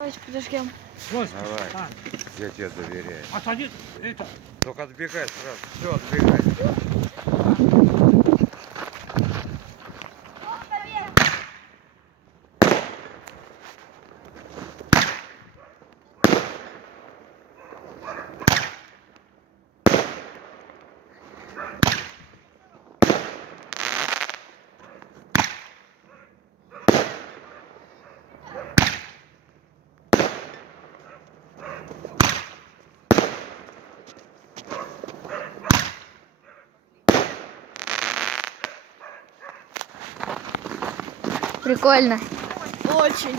Давайте подождем. Вот, Давай. а, Я тебе доверяю. отходи, это, Только отбегай сразу. Все, отбегай. Прикольно. Очень.